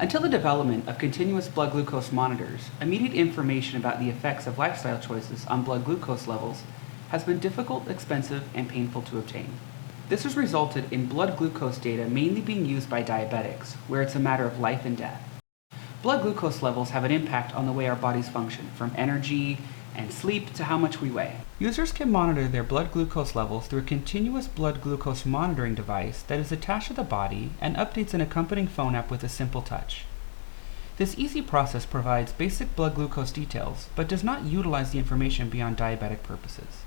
Until the development of continuous blood glucose monitors, immediate information about the effects of lifestyle choices on blood glucose levels has been difficult, expensive, and painful to obtain. This has resulted in blood glucose data mainly being used by diabetics, where it's a matter of life and death. Blood glucose levels have an impact on the way our bodies function, from energy and sleep to how much we weigh. Users can monitor their blood glucose levels through a continuous blood glucose monitoring device that is attached to the body and updates an accompanying phone app with a simple touch. This easy process provides basic blood glucose details, but does not utilize the information beyond diabetic purposes.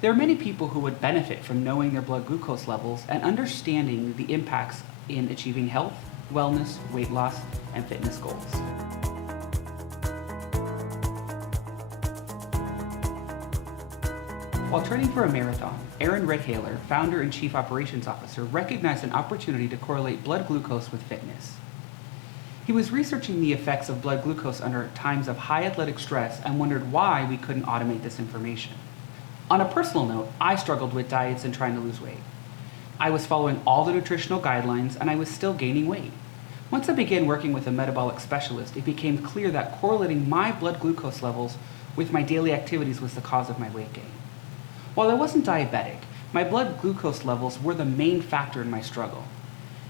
There are many people who would benefit from knowing their blood glucose levels and understanding the impacts in achieving health, wellness, weight loss, and fitness goals. While training for a marathon, Aaron Redhaler, founder and chief operations officer, recognized an opportunity to correlate blood glucose with fitness. He was researching the effects of blood glucose under times of high athletic stress and wondered why we couldn't automate this information. On a personal note, I struggled with diets and trying to lose weight. I was following all the nutritional guidelines and I was still gaining weight. Once I began working with a metabolic specialist, it became clear that correlating my blood glucose levels with my daily activities was the cause of my weight gain. While I wasn't diabetic, my blood glucose levels were the main factor in my struggle.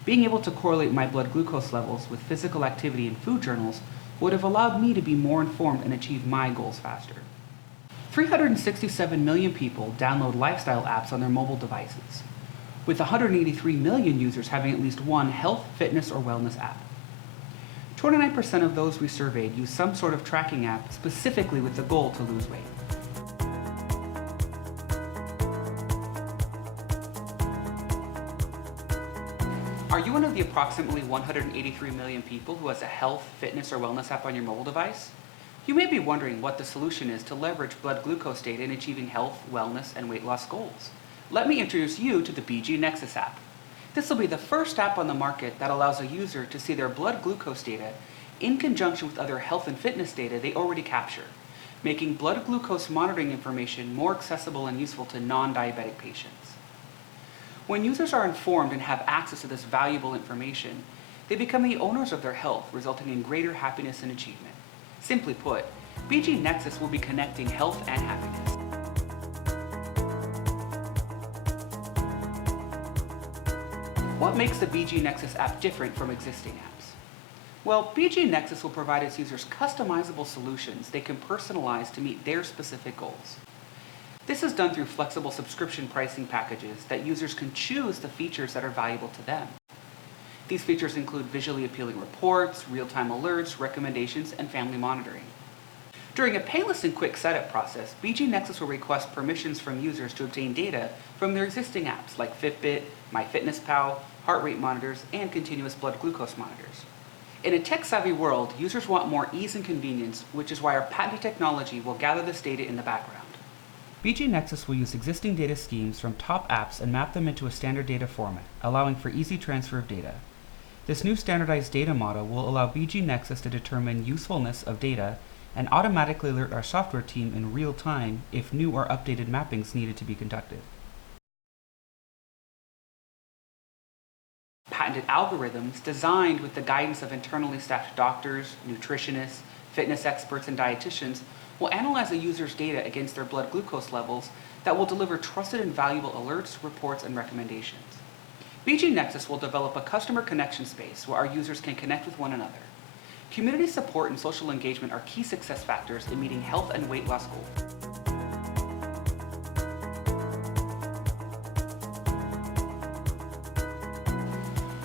Being able to correlate my blood glucose levels with physical activity and food journals would have allowed me to be more informed and achieve my goals faster. 367 million people download lifestyle apps on their mobile devices, with 183 million users having at least one health, fitness, or wellness app. 29% of those we surveyed use some sort of tracking app specifically with the goal to lose weight. Are you one of the approximately 183 million people who has a health, fitness, or wellness app on your mobile device? You may be wondering what the solution is to leverage blood glucose data in achieving health, wellness, and weight loss goals. Let me introduce you to the BGNexus app. This will be the first app on the market that allows a user to see their blood glucose data in conjunction with other health and fitness data they already capture, making blood glucose monitoring information more accessible and useful to non-diabetic patients. When users are informed and have access to this valuable information, they become the owners of their health, resulting in greater happiness and achievement. Simply put, BGNexus will be connecting health and happiness. What makes the BGNexus app different from existing apps? Well, BGNexus will provide its users customizable solutions they can personalize to meet their specific goals. This is done through flexible subscription pricing packages that users can choose the features that are valuable to them. These features include visually appealing reports, real-time alerts, recommendations, and family monitoring. During a painless and quick setup process, BGNexus will request permissions from users to obtain data from their existing apps like Fitbit, MyFitnessPal, heart rate monitors, and continuous blood glucose monitors. In a tech-savvy world, users want more ease and convenience, which is why our patented technology will gather this data in the background. BGNexus will use existing data schemes from top apps and map them into a standard data format, allowing for easy transfer of data. This new standardized data model will allow BGNexus to determine usefulness of data and automatically alert our software team in real time if new or updated mappings needed to be conducted. Patented algorithms designed with the guidance of internally staffed doctors, nutritionists, fitness experts, and dietitians will analyze a user's data against their blood glucose levels that will deliver trusted and valuable alerts, reports, and recommendations. BGNexus will develop a customer connection space where our users can connect with one another. Community support and social engagement are key success factors in meeting health and weight loss goals.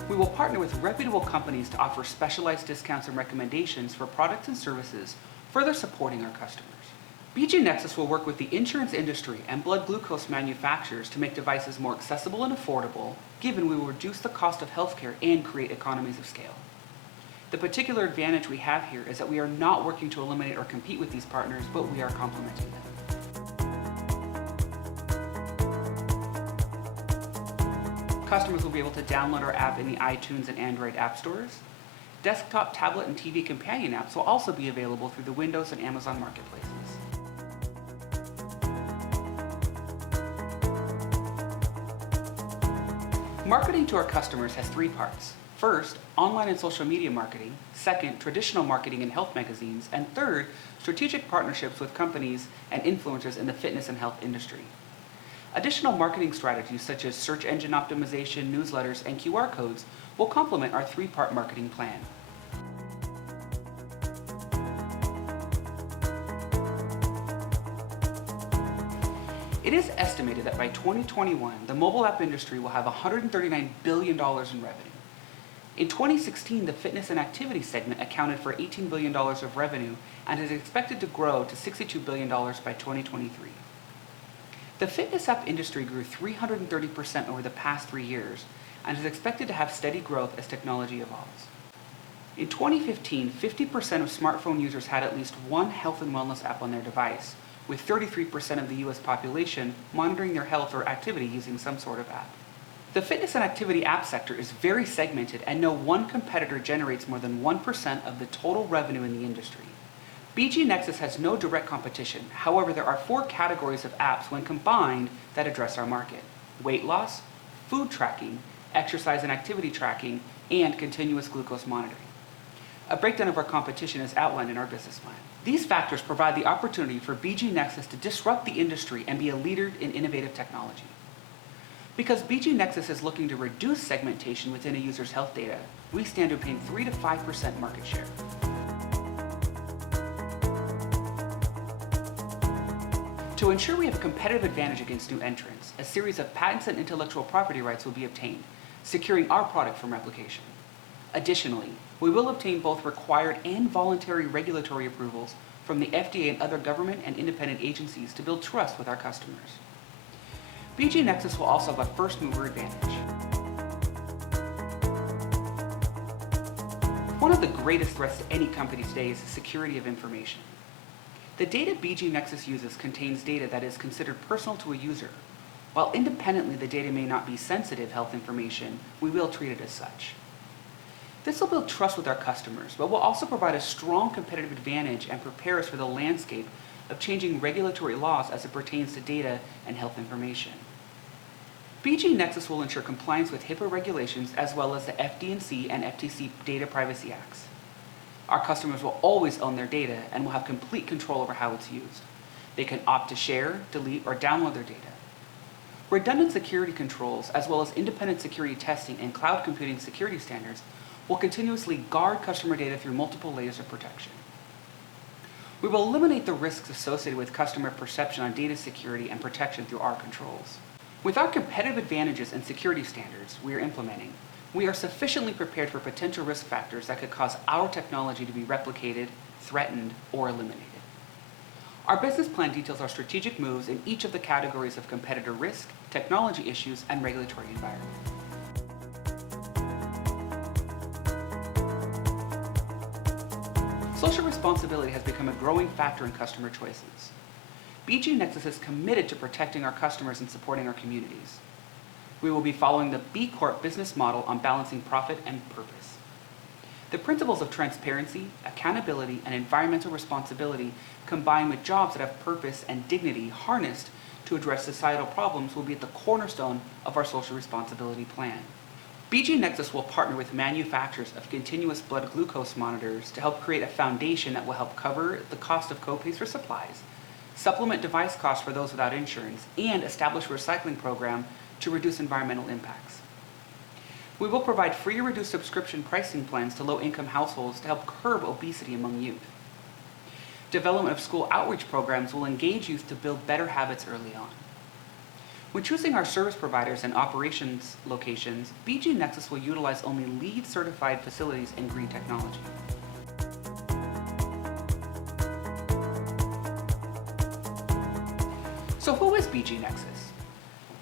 We will partner with reputable companies to offer specialized discounts and recommendations for products and services, further supporting our customers. BGNexus will work with the insurance industry and blood glucose manufacturers to make devices more accessible and affordable, given we will reduce the cost of healthcare and create economies of scale. The particular advantage we have here is that we are not working to eliminate or compete with these partners, but we are complementing them. Customers will be able to download our app in the iTunes and Android app stores. Desktop, tablet, and TV companion apps will also be available through the Windows and Amazon marketplaces. Marketing to our customers has three parts. First, online and social media marketing. Second, traditional marketing in health magazines. And third, strategic partnerships with companies and influencers in the fitness and health industry. Additional marketing strategies such as search engine optimization, newsletters, and QR codes will complement our three-part marketing plan. It is estimated that by 2021, the mobile app industry will have $139 billion in revenue. In 2016, the fitness and activity segment accounted for $18 billion of revenue and is expected to grow to $62 billion by 2023. The fitness app industry grew 330% over the past 3 years and is expected to have steady growth as technology evolves. In 2015, 50% of smartphone users had at least one health and wellness app on their device, with 33% of the US population monitoring their health or activity using some sort of app. The fitness and activity app sector is very segmented, and no one competitor generates more than 1% of the total revenue in the industry. BGNexus has no direct competition. However, there are 4 categories of apps when combined that address our market: weight loss, food tracking, exercise and activity tracking, and continuous glucose monitoring. A breakdown of our competition is outlined in our business plan. These factors provide the opportunity for BGNexus to disrupt the industry and be a leader in innovative technology. Because BGNexus is looking to reduce segmentation within a user's health data, we stand to obtain 3 to 5% market share. To ensure we have a competitive advantage against new entrants, a series of patents and intellectual property rights will be obtained, securing our product from replication. Additionally, we will obtain both required and voluntary regulatory approvals from the FDA and other government and independent agencies to build trust with our customers. BGNexus will also have a first mover advantage. One of the greatest threats to any company today is the security of information. The data BGNexus uses contains data that is considered personal to a user. While independently the data may not be sensitive health information, we will treat it as such. This will build trust with our customers, but will also provide a strong competitive advantage and prepare us for the landscape of changing regulatory laws as it pertains to data and health information. BGNexus will ensure compliance with HIPAA regulations as well as the FD&C and FTC Data Privacy Acts. Our customers will always own their data and will have complete control over how it's used. They can opt to share, delete, or download their data. Redundant security controls, as well as independent security testing and cloud computing security standards, will continuously guard customer data through multiple layers of protection. We will eliminate the risks associated with customer perception on data security and protection through our controls. With our competitive advantages and security standards we are implementing, we are sufficiently prepared for potential risk factors that could cause our technology to be replicated, threatened, or eliminated. Our business plan details our strategic moves in each of the categories of competitor risk, technology issues, and regulatory environment. Social responsibility has become a growing factor in customer choices. BGNexus is committed to protecting our customers and supporting our communities. We will be following the B Corp business model on balancing profit and purpose. The principles of transparency, accountability, and environmental responsibility combined with jobs that have purpose and dignity harnessed to address societal problems will be at the cornerstone of our social responsibility plan. BGNexus will partner with manufacturers of continuous blood glucose monitors to help create a foundation that will help cover the cost of copays for supplies, supplement device costs for those without insurance, and establish a recycling program to reduce environmental impacts. We will provide free or reduced subscription pricing plans to low-income households to help curb obesity among youth. Development of school outreach programs will engage youth to build better habits early on. When choosing our service providers and operations locations, BGNexus will utilize only LEED-certified facilities and green technology. So who is BGNexus?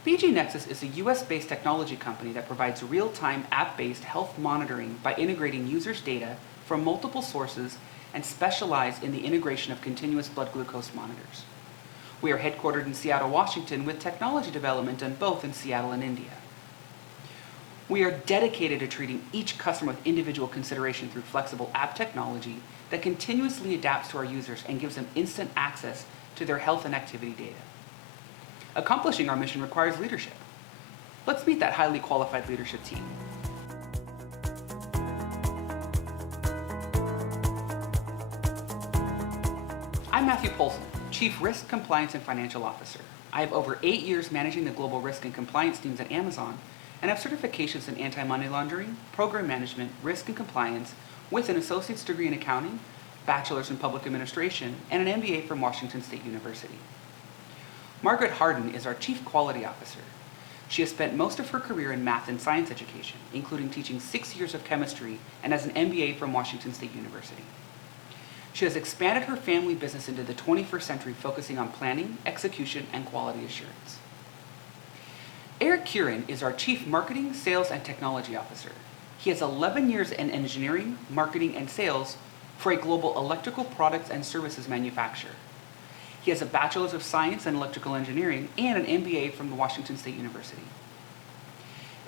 BGNexus is a US-based technology company that provides real-time app-based health monitoring by integrating users' data from multiple sources and specialize in the integration of continuous blood glucose monitors. We are headquartered in Seattle, Washington, with technology development done both in Seattle and India. We are dedicated to treating each customer with individual consideration through flexible app technology that continuously adapts to our users and gives them instant access to their health and activity data. Accomplishing our mission requires leadership. Let's meet that highly qualified leadership team. Matthew Polson, Chief Risk, Compliance, and Financial Officer. I have over 8 years managing the global risk and compliance teams at Amazon and have certifications in anti-money laundering, program management, risk and compliance with an associate's degree in accounting, bachelor's in public administration, and an MBA from Washington State University. Margaret Harden is our Chief Quality Officer. She has spent most of her career in math and science education, including teaching 6 years of chemistry and as an MBA from Washington State University. She has expanded her family business into the 21st century, focusing on planning, execution, and quality assurance. Eric Curran is our Chief Marketing, Sales, and Technology Officer. He has 11 years in engineering, marketing, and sales for a global electrical products and services manufacturer. He has a Bachelor's of Science in Electrical Engineering and an MBA from the Washington State University.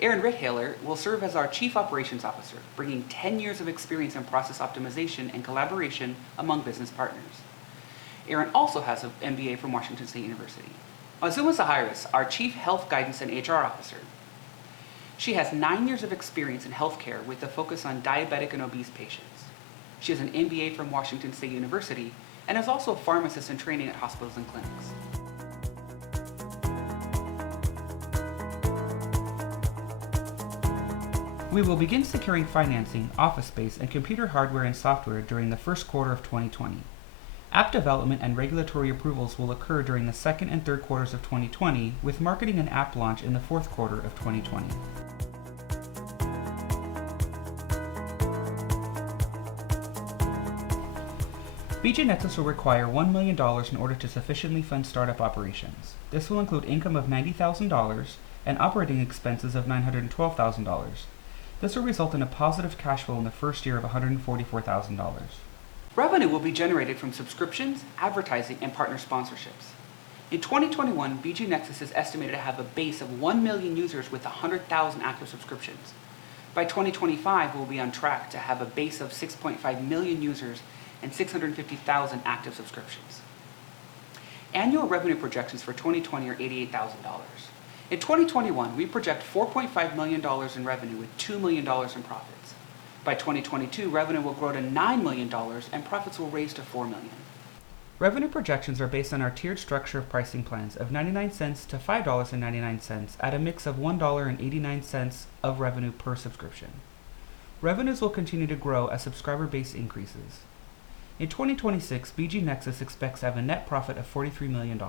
Aaron Rithaler will serve as our Chief Operations Officer, bringing 10 years of experience in process optimization and collaboration among business partners. Aaron also has an MBA from Washington State University. Azuma Zahiris, our Chief Health Guidance and HR Officer. She has 9 years of experience in healthcare with a focus on diabetic and obese patients. She has an MBA from Washington State University and is also a pharmacist in training at hospitals and clinics. We will begin securing financing, office space, and computer hardware and software during the first quarter of 2020. App development and regulatory approvals will occur during the second and third quarters of 2020, with marketing and app launch in the fourth quarter of 2020. BGNexus will require $1 million in order to sufficiently fund startup operations. This will include income of $90,000 and operating expenses of $912,000. This will result in a positive cash flow in the first year of $144,000. Revenue will be generated from subscriptions, advertising, and partner sponsorships. In 2021, BGNexus is estimated to have a base of 1 million users with 100,000 active subscriptions. By 2025, we will be on track to have a base of 6.5 million users and 650,000 active subscriptions. Annual revenue projections for 2020 are $88,000. In 2021, we project $4.5 million in revenue with $2 million in profits. By 2022, revenue will grow to $9 million and profits will raise to $4 million. Revenue projections are based on our tiered structure of pricing plans of 99 cents to $5.99 at a mix of $1.89 of revenue per subscription. Revenues will continue to grow as subscriber base increases. In 2026, BGNexus expects to have a net profit of $43 million.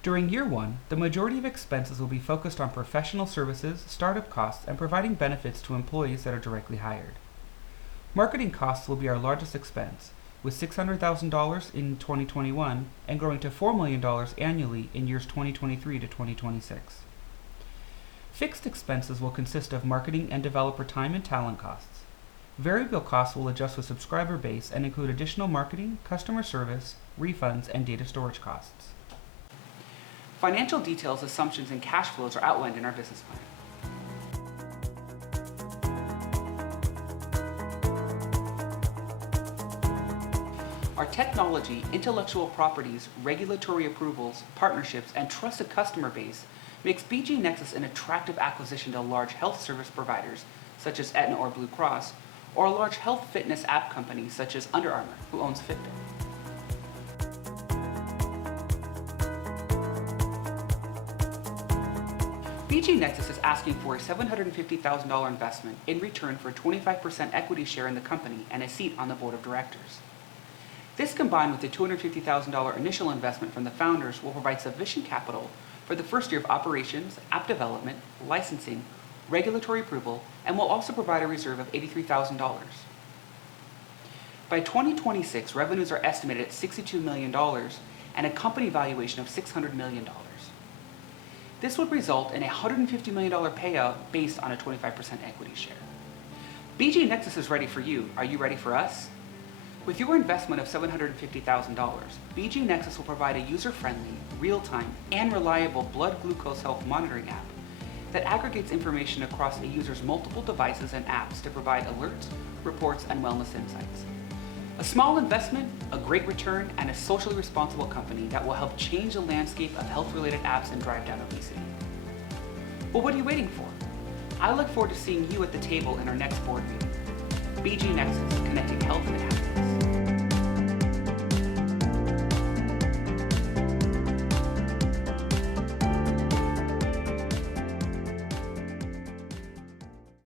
During year one, the majority of expenses will be focused on professional services, startup costs, and providing benefits to employees that are directly hired. Marketing costs will be our largest expense, with $600,000 in 2021 and growing to $4 million annually in years 2023 to 2026. Fixed expenses will consist of marketing and developer time and talent costs. Variable costs will adjust with subscriber base and include additional marketing, customer service, refunds, and data storage costs. Financial details, assumptions, and cash flows are outlined in our business plan. Our technology, intellectual properties, regulatory approvals, partnerships, and trusted customer base makes BGNexus an attractive acquisition to large health service providers such as Aetna or Blue Cross, or a large health fitness app company such as Under Armour, who owns Fitbit. BGNexus is asking for a $750,000 investment in return for a 25% equity share in the company and a seat on the board of directors. This, combined with the $250,000 initial investment from the founders, will provide sufficient capital for the first year of operations, app development, licensing, regulatory approval, and will also provide a reserve of $83,000. By 2026, revenues are estimated at $62 million and a company valuation of $600 million. This would result in a $150 million payout based on a 25% equity share. BGNexus is ready for you. Are you ready for us? With your investment of $750,000, BGNexus will provide a user-friendly, real-time, and reliable blood glucose health monitoring app that aggregates information across a user's multiple devices and apps to provide alerts, reports, and wellness insights. A small investment, a great return, and a socially responsible company that will help change the landscape of health-related apps and drive down obesity. Well, what are you waiting for? I look forward to seeing you at the table in our next board meeting. BGNexus, connecting health and happiness.